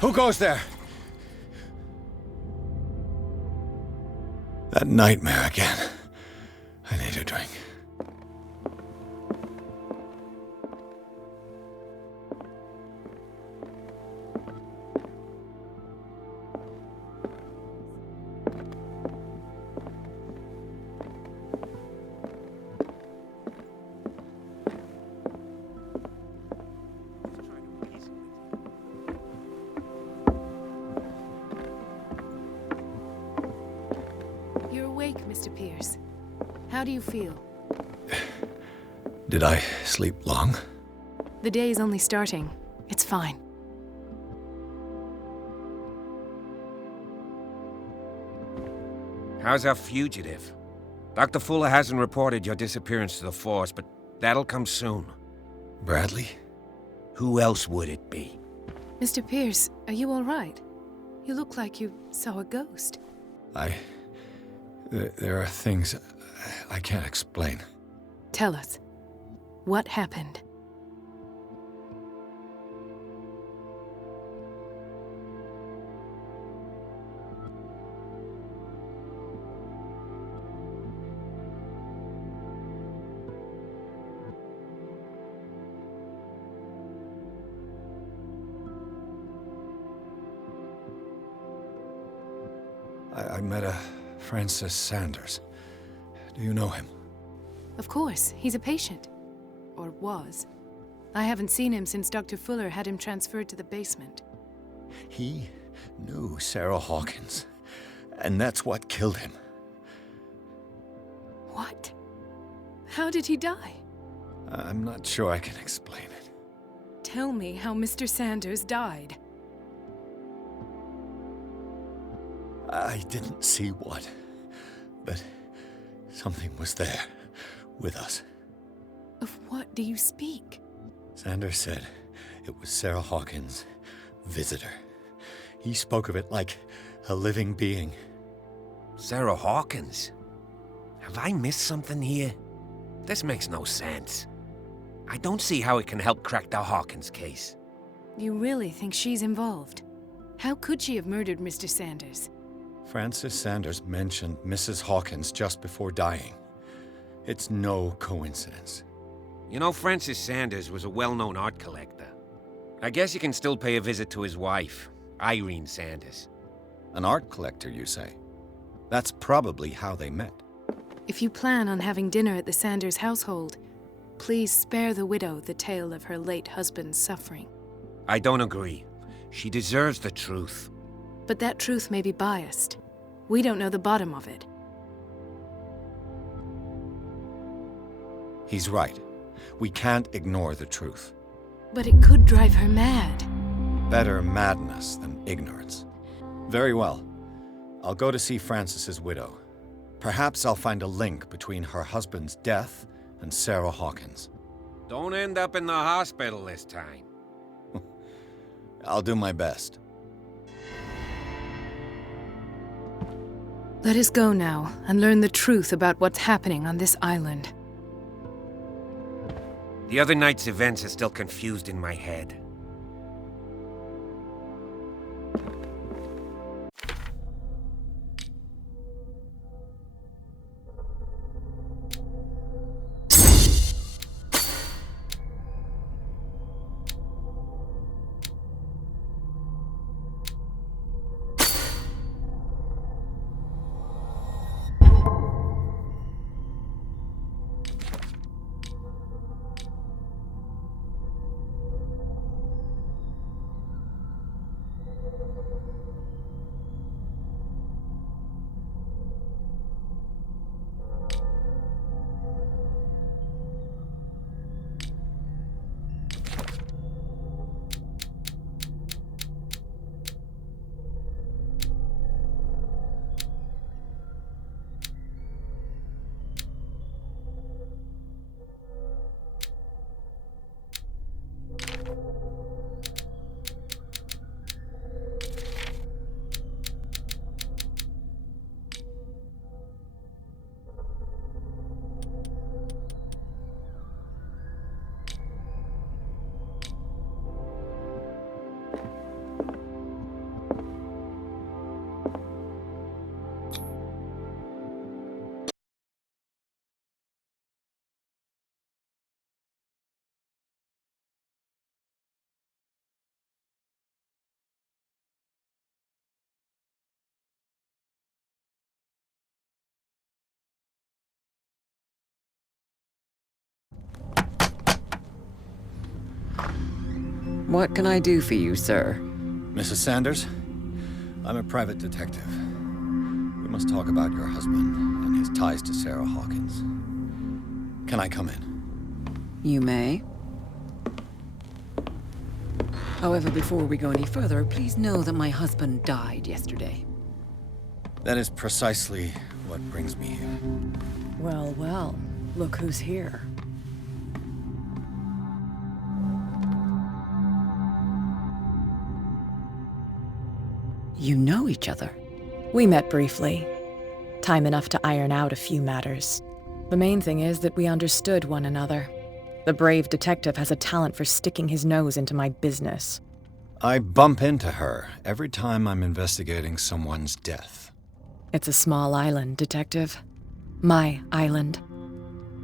Who goes there? That nightmare again. I need a drink. You're awake, Mr. Pierce. How do you feel? Did I sleep long? The day is only starting. It's fine. How's our fugitive? Dr. Fuller hasn't reported your disappearance to the force, but that'll come soon. Bradley? Who else would it be? Mr. Pierce, are you all right? You look like you saw a ghost. There are things I can't explain. Tell us. What happened? I met a Francis Sanders. Do you know him? Of course, he's a patient. Or was. I haven't seen him since Dr. Fuller had him transferred to the basement. He knew Sarah Hawkins, and that's what killed him. What? How did he die? I'm not sure I can explain it. Tell me how Mr. Sanders died. I didn't see what, but something was there, with us. Of what do you speak? Sanders said it was Sarah Hawkins' visitor. He spoke of it like a living being. Sarah Hawkins? Have I missed something here? This makes no sense. I don't see how it can help crack the Hawkins case. You really think she's involved? How could she have murdered Mr. Sanders? Francis Sanders mentioned Mrs. Hawkins just before dying. It's no coincidence. You know, Francis Sanders was a well-known art collector. I guess you can still pay a visit to his wife, Irene Sanders. An art collector, you say? That's probably how they met. If you plan on having dinner at the Sanders household, please spare the widow the tale of her late husband's suffering. I don't agree. She deserves the truth. But that truth may be biased. We don't know the bottom of it. He's right. We can't ignore the truth. But it could drive her mad. Better madness than ignorance. Very well. I'll go to see Francis's widow. Perhaps I'll find a link between her husband's death and Sarah Hawkins. Don't end up in the hospital this time. I'll do my best. Let us go now and learn the truth about what's happening on this island. The other night's events are still confused in my head. What can I do for you, sir? Mrs. Sanders, I'm a private detective. We must talk about your husband and his ties to Sarah Hawkins. Can I come in? You may. However, before we go any further, please know that my husband died yesterday. That is precisely what brings me here. Well, well, look who's here. You know each other. We met briefly. Time enough to iron out a few matters. The main thing is that we understood one another. The brave detective has a talent for sticking his nose into my business. I bump into her every time I'm investigating someone's death. It's a small island, Detective. My island.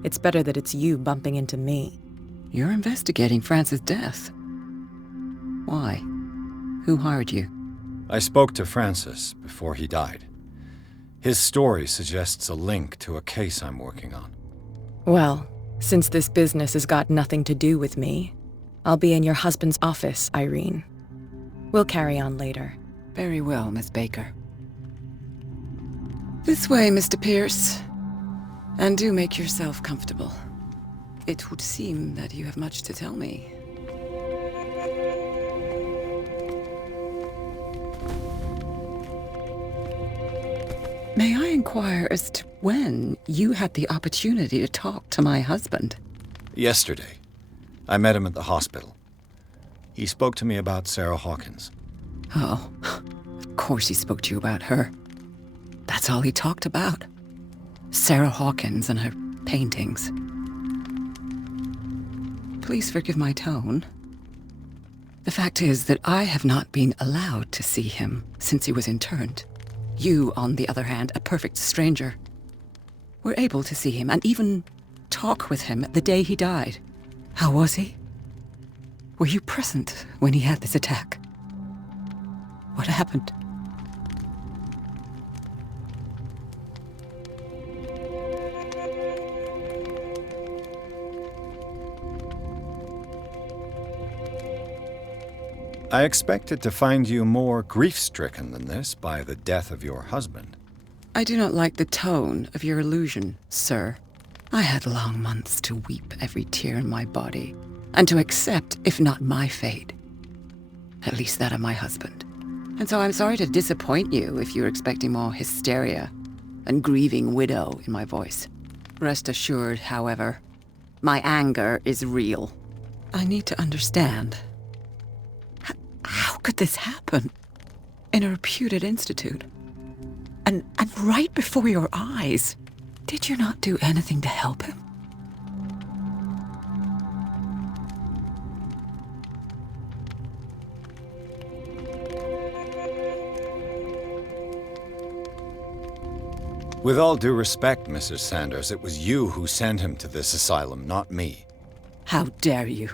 It's better that it's you bumping into me. You're investigating Francis' death. Why? Who hired you? I spoke to Francis before he died. His story suggests a link to a case I'm working on. Well, since this business has got nothing to do with me, I'll be in your husband's office, Irene. We'll carry on later. Very well, Miss Baker. This way, Mr. Pierce. And do make yourself comfortable. It would seem that you have much to tell me. May I inquire as to when you had the opportunity to talk to my husband? Yesterday, I met him at the hospital. He spoke to me about Sarah Hawkins. Oh, of course he spoke to you about her. That's all he talked about. Sarah Hawkins and her paintings. Please forgive my tone. The fact is that I have not been allowed to see him since he was interned. You, on the other hand, a perfect stranger, were able to see him and even talk with him the day he died. How was he? Were you present when he had this attack? What happened? I expected to find you more grief-stricken than this by the death of your husband. I do not like the tone of your allusion, sir. I had long months to weep every tear in my body, and to accept, if not my fate, at least that of my husband. And so I'm sorry to disappoint you if you're expecting more hysteria and grieving widow in my voice. Rest assured, however, my anger is real. I need to understand. How could this happen? In a reputed institute? And right before your eyes? Did you not do anything to help him? With all due respect, Mrs. Sanders, it was you who sent him to this asylum, not me. How dare you?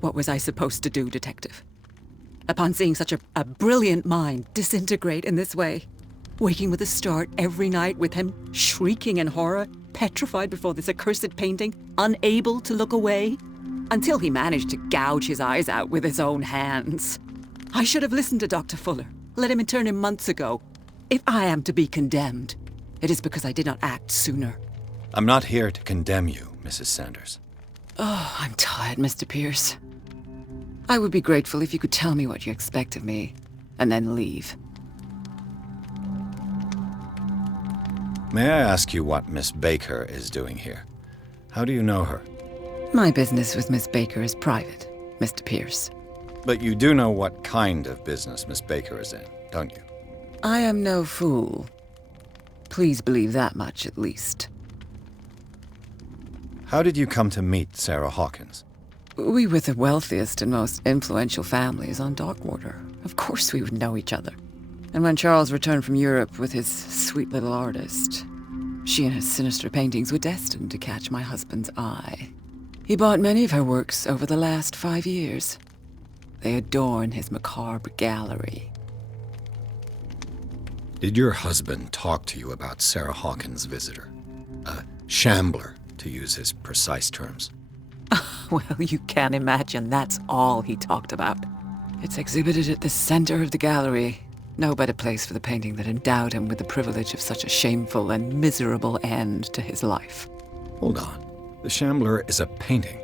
What was I supposed to do, Detective? Upon seeing such a brilliant mind disintegrate in this way, waking with a start every night with him shrieking in horror, petrified before this accursed painting, unable to look away, until he managed to gouge his eyes out with his own hands. I should have listened to Dr. Fuller, let him intern him months ago. If I am to be condemned, it is because I did not act sooner. I'm not here to condemn you, Mrs. Sanders. Oh, I'm tired, Mr. Pierce. I would be grateful if you could tell me what you expect of me, and then leave. May I ask you what Miss Baker is doing here? How do you know her? My business with Miss Baker is private, Mr. Pierce. But you do know what kind of business Miss Baker is in, don't you? I am no fool. Please believe that much, at least. How did you come to meet Sarah Hawkins? We were the wealthiest and most influential families on Darkwater. Of course we would know each other. And when Charles returned from Europe with his sweet little artist, she and her sinister paintings were destined to catch my husband's eye. He bought many of her works over the last 5 years. They adorn his macabre gallery. Did your husband talk to you about Sarah Hawkins' visitor? A shambler, to use his precise terms. Well, you can imagine that's all he talked about. It's exhibited at the center of the gallery. No better place for the painting that endowed him with the privilege of such a shameful and miserable end to his life. Hold on. The Shambler is a painting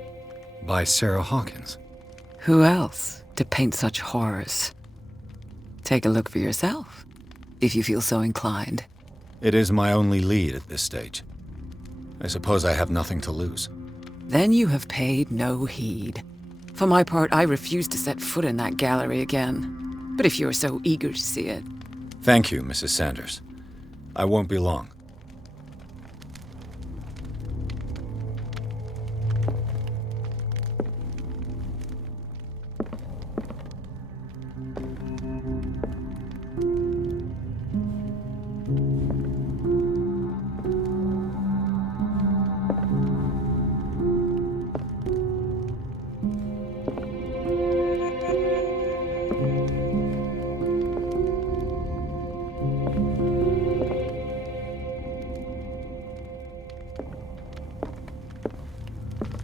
by Sarah Hawkins. Who else to paint such horrors? Take a look for yourself, if you feel so inclined. It is my only lead at this stage. I suppose I have nothing to lose. Then you have paid no heed. For my part, I refuse to set foot in that gallery again. But if you're so eager to see it... Thank you, Mrs. Sanders. I won't be long.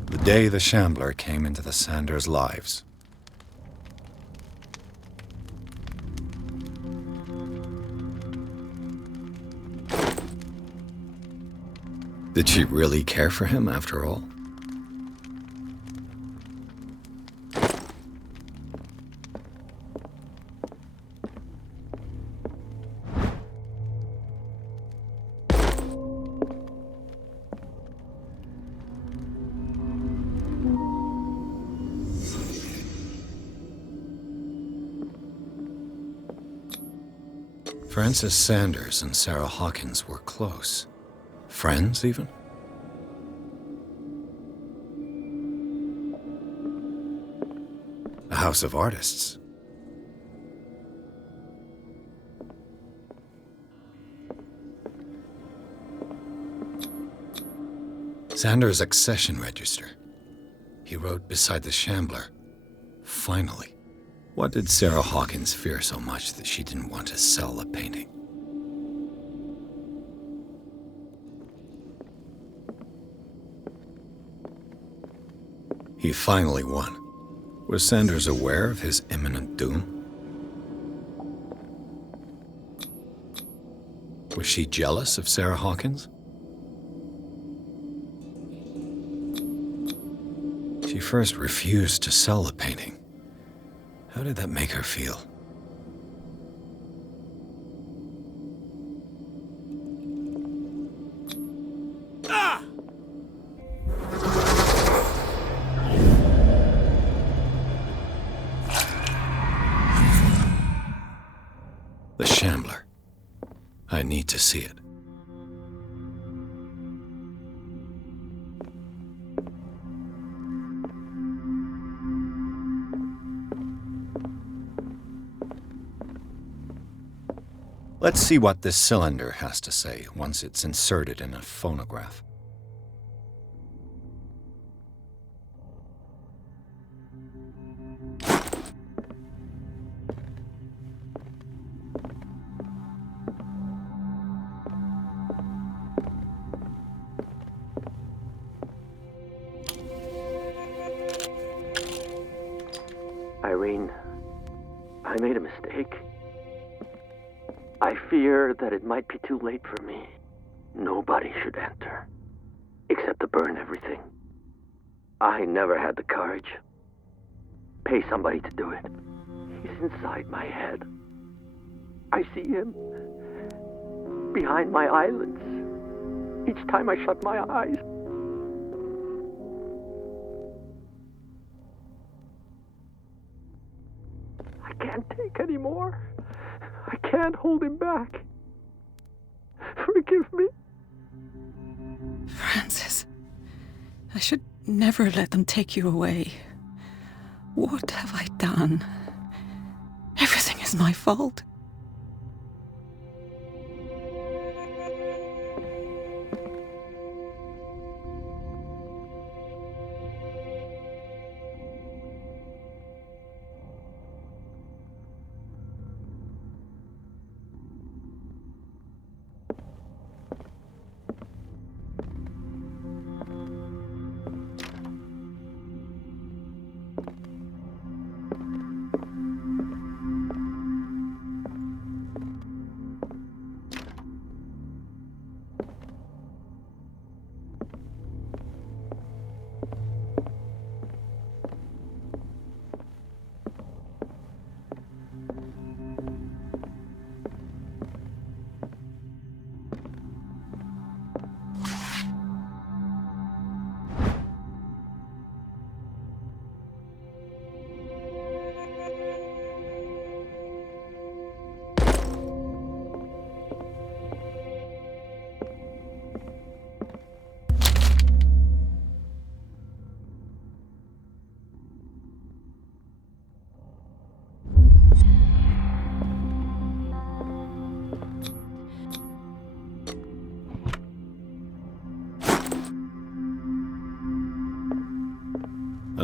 The day the Shambler came into the Sanders' lives. Did she really care for him after all? Francis Sanders and Sarah Hawkins were close. Friends, even? A house of artists. Sanders' accession register. He wrote beside the Shambler, "Finally." What did Sarah Hawkins fear so much that she didn't want to sell the painting? He finally won. Was Sanders aware of his imminent doom? Was she jealous of Sarah Hawkins? She first refused to sell the painting. How did that make her feel? The Shambler. I need to see it. Let's see what this cylinder has to say once it's inserted in a phonograph. Irene, I made a mistake. I fear that it might be too late for me. Nobody should enter, except to burn everything. I never had the courage. Pay somebody to do it. He's inside my head. I see him behind my eyelids each time I shut my eyes. I can't take any more. I can't hold him back. Forgive me. Francis, I should never let them take you away. What have I done? Everything is my fault.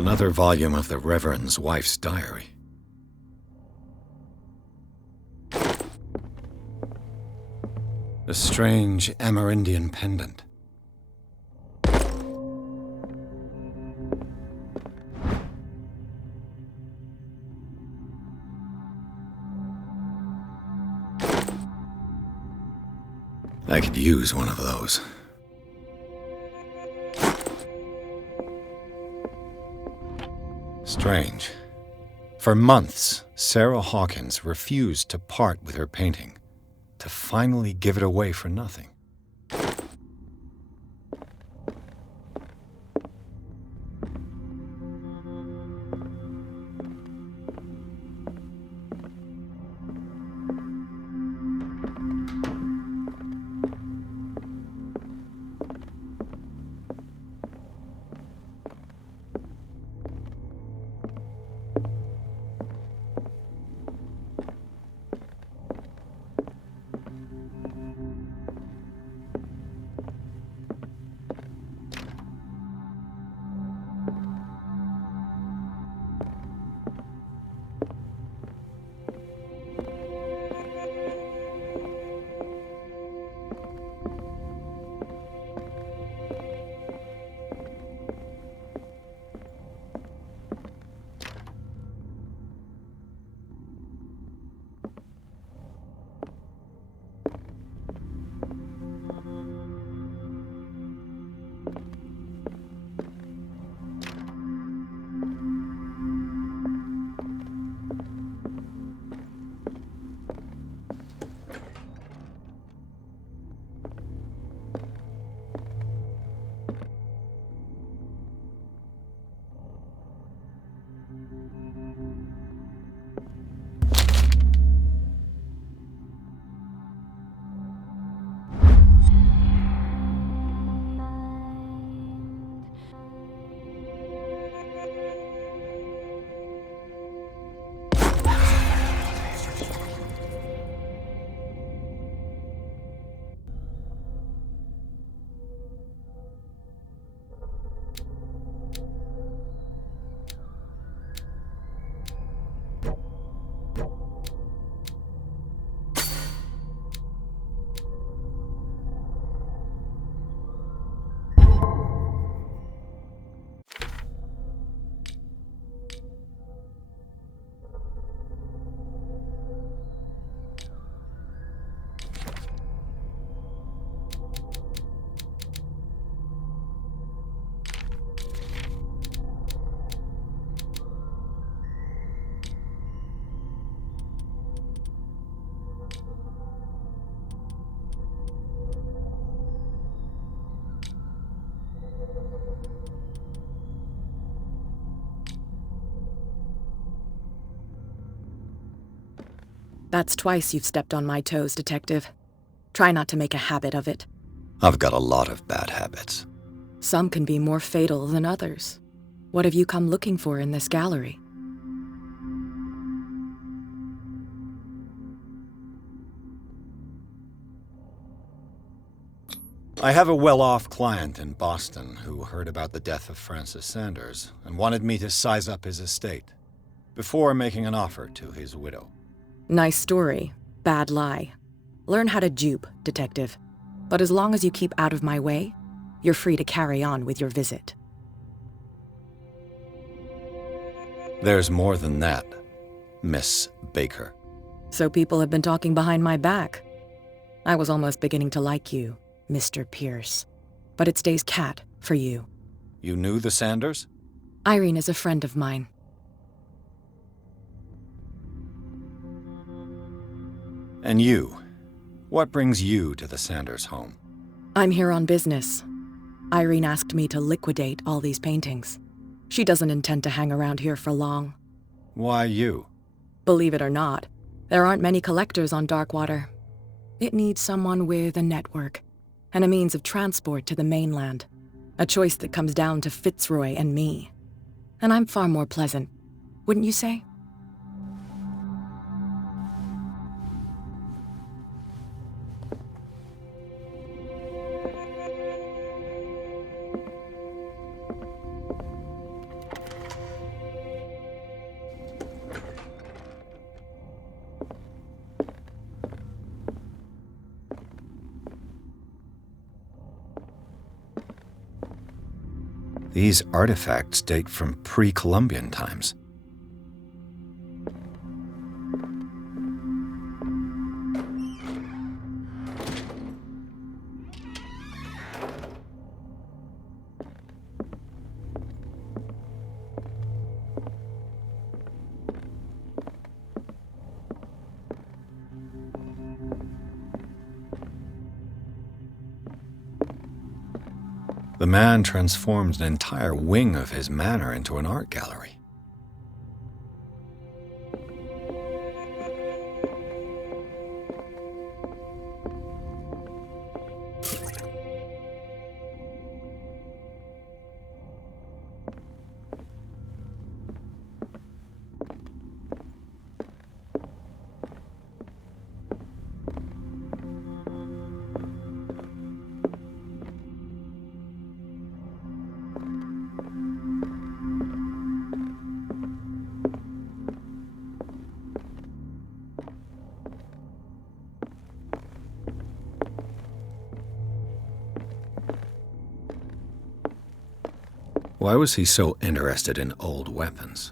Another volume of the Reverend's wife's diary. A strange Amerindian pendant. I could use one of those. Strange. For months, Sarah Hawkins refused to part with her painting, to finally give it away for nothing. That's twice you've stepped on my toes, Detective. Try not to make a habit of it. I've got a lot of bad habits. Some can be more fatal than others. What have you come looking for in this gallery? I have a well-off client in Boston who heard about the death of Francis Sanders and wanted me to size up his estate before making an offer to his widow. Nice story. Bad lie. Learn how to dupe, Detective. But as long as you keep out of my way, you're free to carry on with your visit. There's more than that, Miss Baker. So people have been talking behind my back. I was almost beginning to like you, Mr. Pierce. But it stays cat for you. You knew the Sanders? Irene is a friend of mine. And you? What brings you to the Sanders home? I'm here on business. Irene asked me to liquidate all these paintings. She doesn't intend to hang around here for long. Why you? Believe it or not, there aren't many collectors on Darkwater. It needs someone with a network and a means of transport to the mainland. A choice that comes down to Fitzroy and me. And I'm far more pleasant, wouldn't you say? These artifacts date from pre-Columbian times. The man transformed an entire wing of his manor into an art gallery. Why was he so interested in old weapons?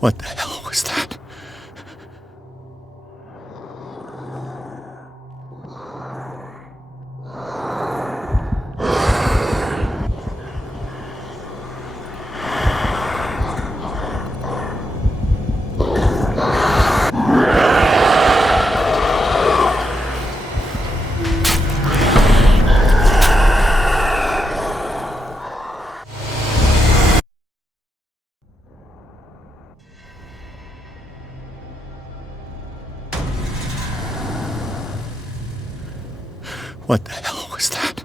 What the hell was that? What the hell was that?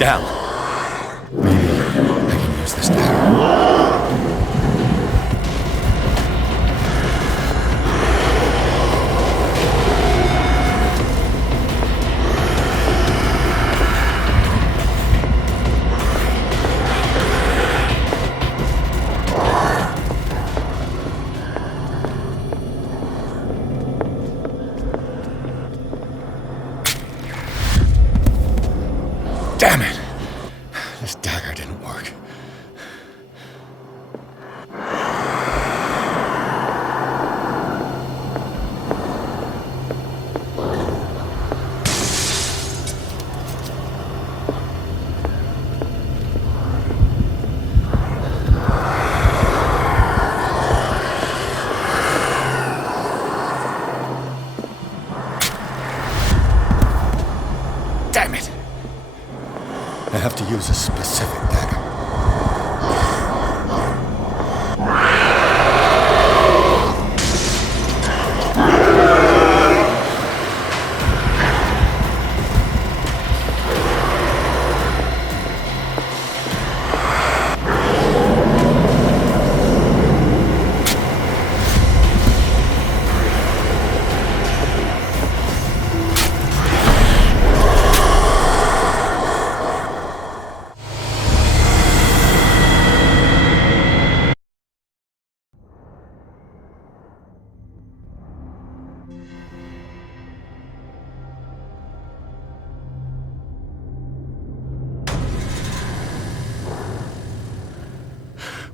Down. Maybe I can use this dagger. Damn it! This dagger didn't work. Damn it! I have to use a specific dagger.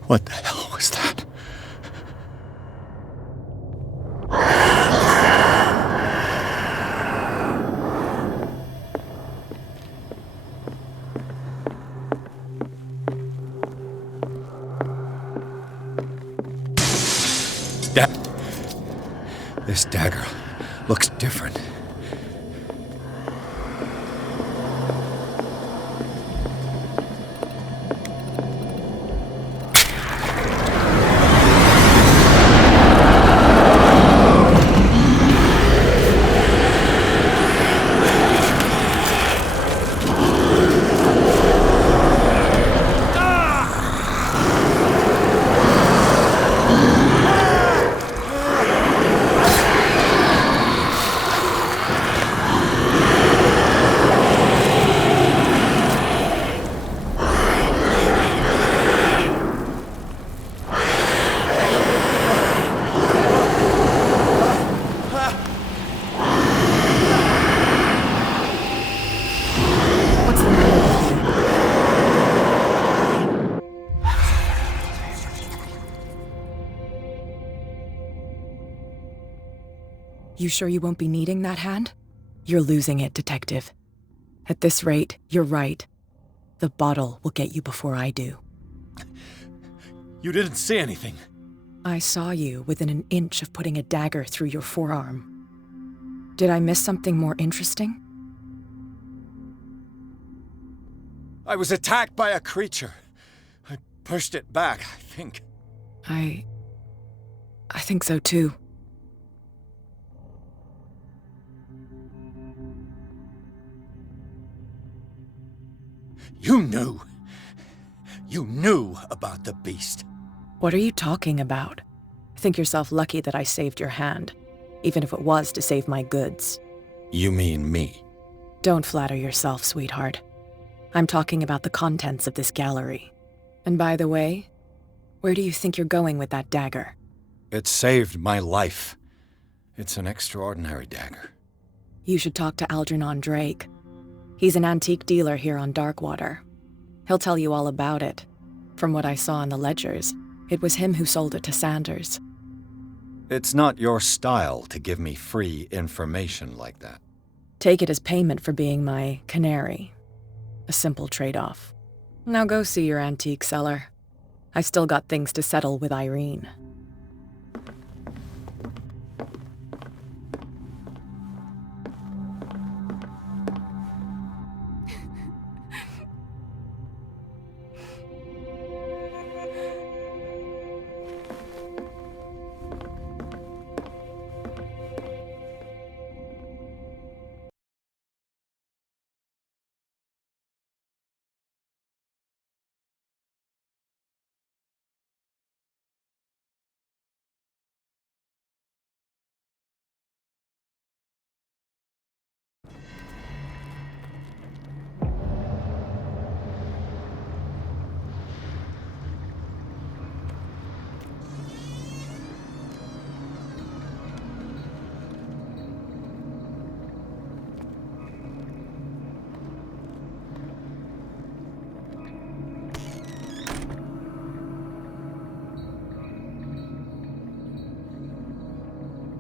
What the hell was that? This dagger looks different. You sure you won't be needing that hand? You're losing it, Detective. At this rate, you're right. The bottle will get you before I do. You didn't see anything. I saw you within an inch of putting a dagger through your forearm. Did I miss something more interesting? I was attacked by a creature. I pushed it back, I think. I think so too. You knew. You knew about the beast. What are you talking about? Think yourself lucky that I saved your hand, even if it was to save my goods. You mean me? Don't flatter yourself, sweetheart. I'm talking about the contents of this gallery. And by the way, where do you think you're going with that dagger? It saved my life. It's an extraordinary dagger. You should talk to Algernon Drake. He's an antique dealer here on Darkwater. He'll tell you all about it. From what I saw in the ledgers, it was him who sold it to Sanders. It's not your style to give me free information like that. Take it as payment for being my canary. A simple trade-off. Now go see your antique seller. I've still got things to settle with Irene.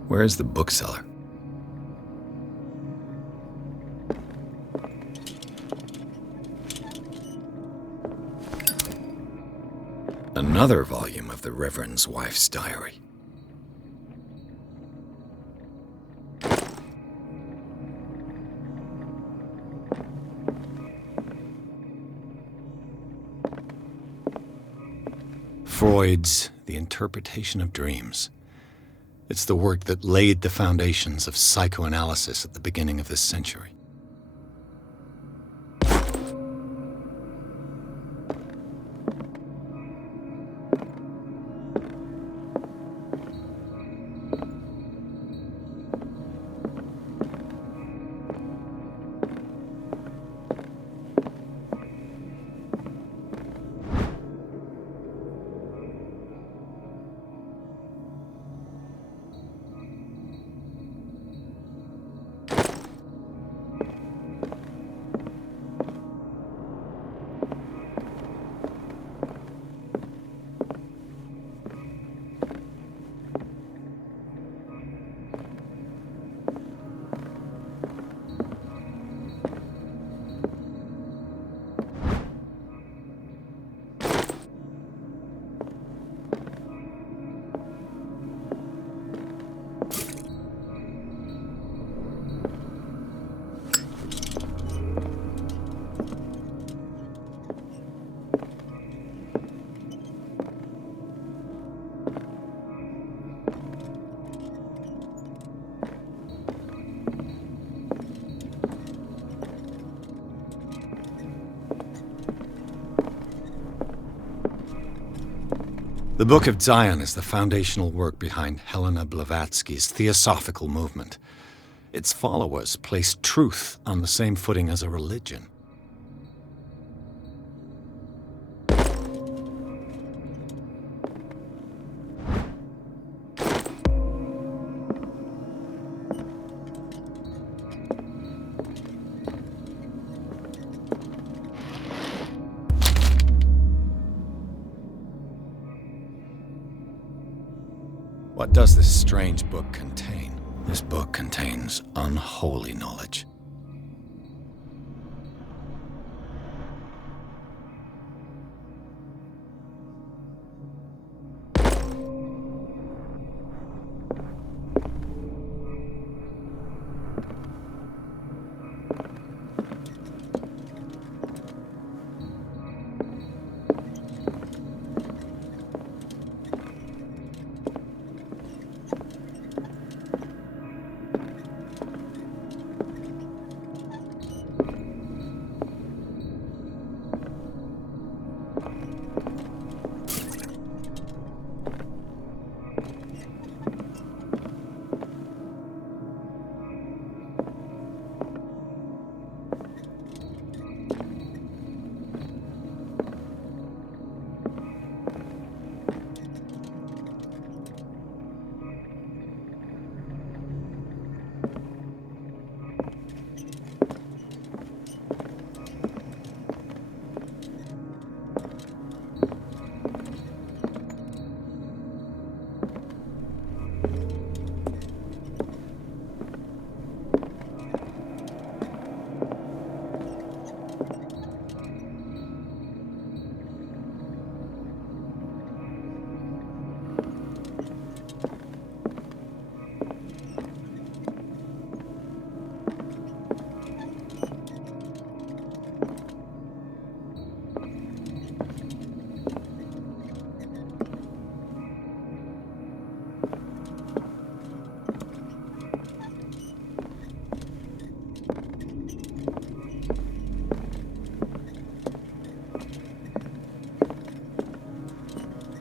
Where's the bookseller? Another volume of the Reverend's wife's diary. Freud's The Interpretation of Dreams. It's the work that laid the foundations of psychoanalysis at the beginning of this century. The Book of Zion is the foundational work behind Helena Blavatsky's Theosophical movement. Its followers place truth on the same footing as a religion. What does this strange book contain? This book contains unholy knowledge.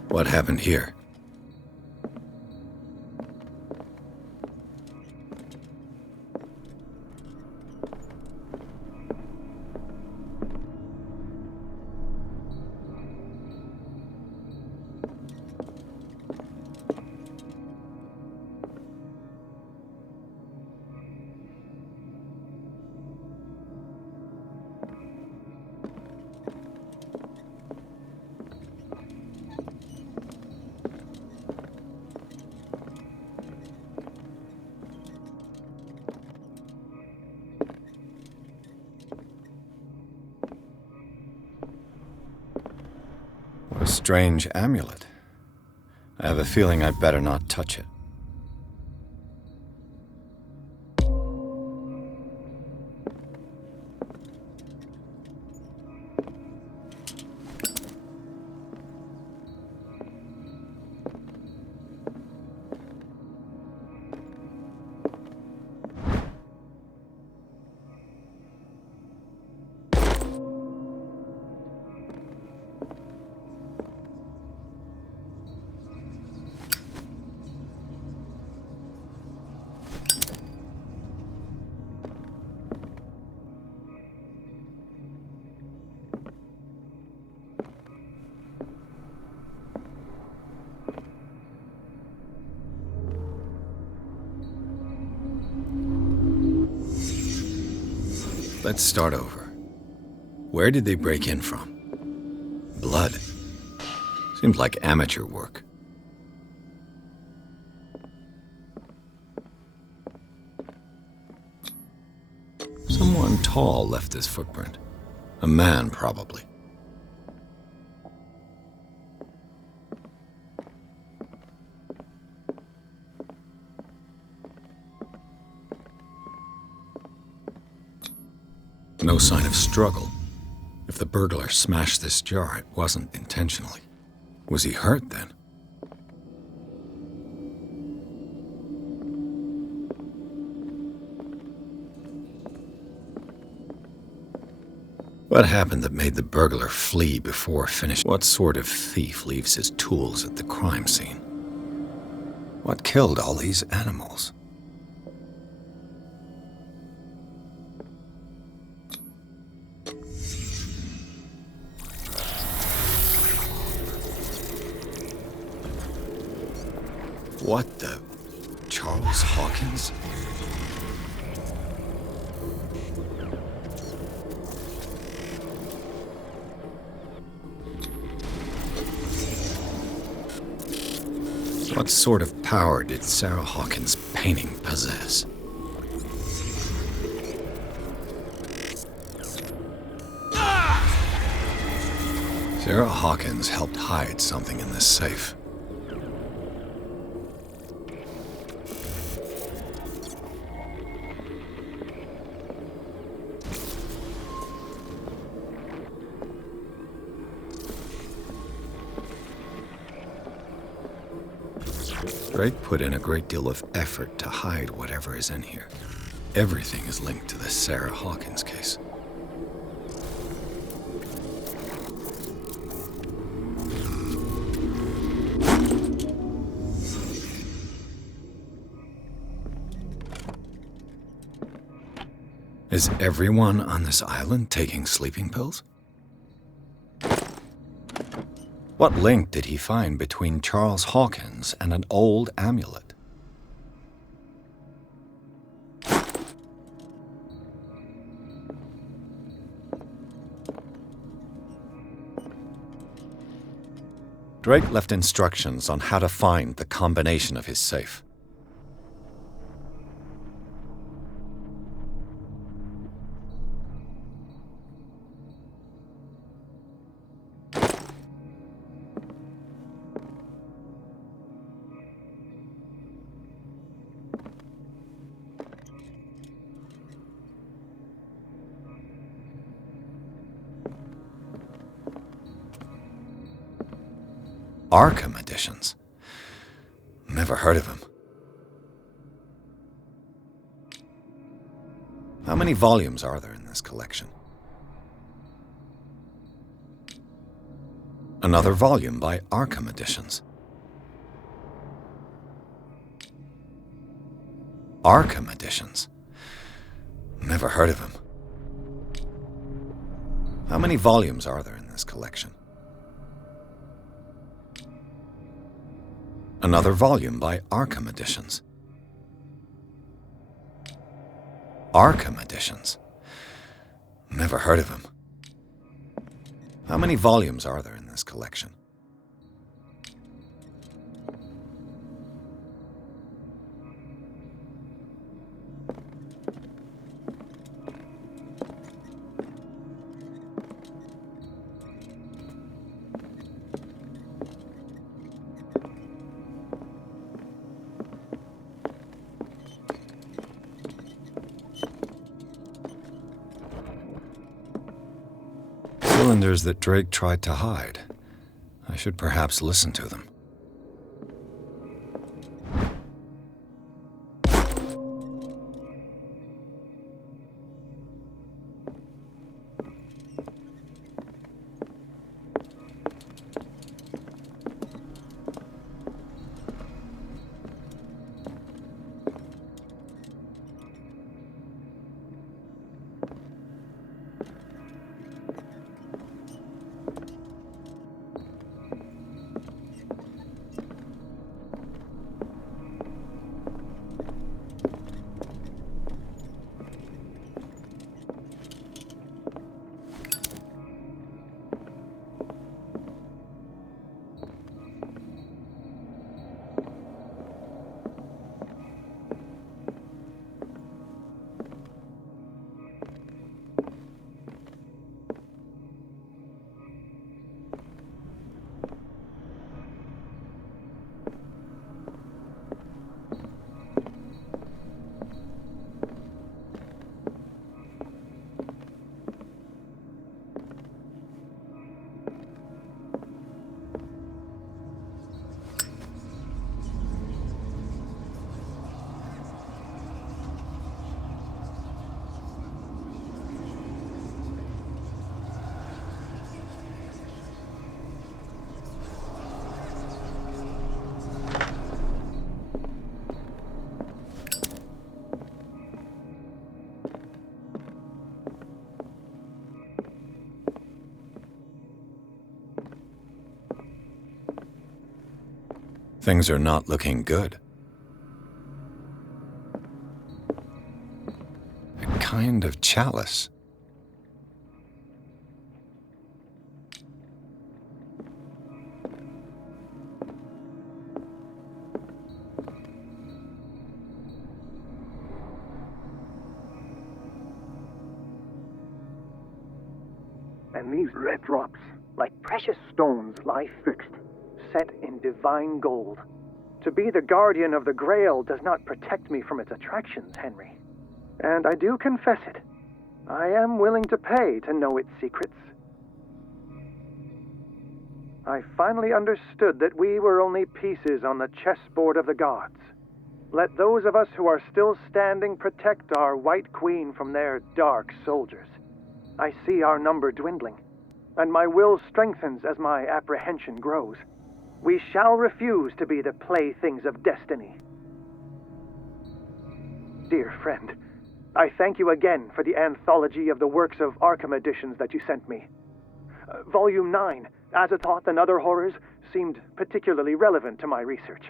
What happened here? What a strange amulet. I have a feeling I'd better not touch it. Let's start over. Where did they break in from? Blood. Seems like amateur work. Someone tall left this footprint. A man, probably. No sign of struggle. If the burglar smashed this jar, it wasn't intentionally. Was he hurt then? What happened that made the burglar flee before finishing? What sort of thief leaves his tools at the crime scene? What killed all these animals? What the... Charles Hawkins? What sort of power did Sarah Hawkins' painting possess? Sarah Hawkins helped hide something in this safe. Drake put in a great deal of effort to hide whatever is in here. Everything is linked to the Sarah Hawkins case. Is everyone on this island taking sleeping pills? What link did he find between Charles Hawkins and an old amulet? Drake left instructions on how to find the combination of his safe. Arkham editions. Never heard of him. How many volumes are there in this collection? Another volume by Arkham Editions. Arkham Editions. Never heard of him. How many volumes are there in this collection? Another volume by Arkham Editions. Arkham Editions. Never heard of him. How many volumes are there in this collection? Cylinders that Drake tried to hide. I should perhaps listen to them. Things are not looking good. A kind of chalice. And these red drops, like precious stones, lie fixed, set in divine gold. To be the guardian of the Grail does not protect me from its attractions, Henry. And I do confess it. I am willing to pay to know its secrets. I finally understood that we were only pieces on the chessboard of the gods. Let those of us who are still standing protect our White Queen from their dark soldiers. I see our number dwindling, and my will strengthens as my apprehension grows. We shall refuse to be the playthings of destiny. Dear friend, I thank you again for the anthology of the works of Arkham editions that you sent me. Volume 9, Azathoth and Other Horrors, seemed particularly relevant to my research.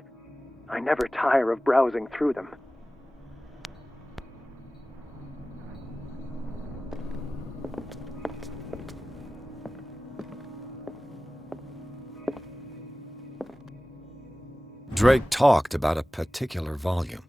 I never tire of browsing through them. Drake talked about a particular volume.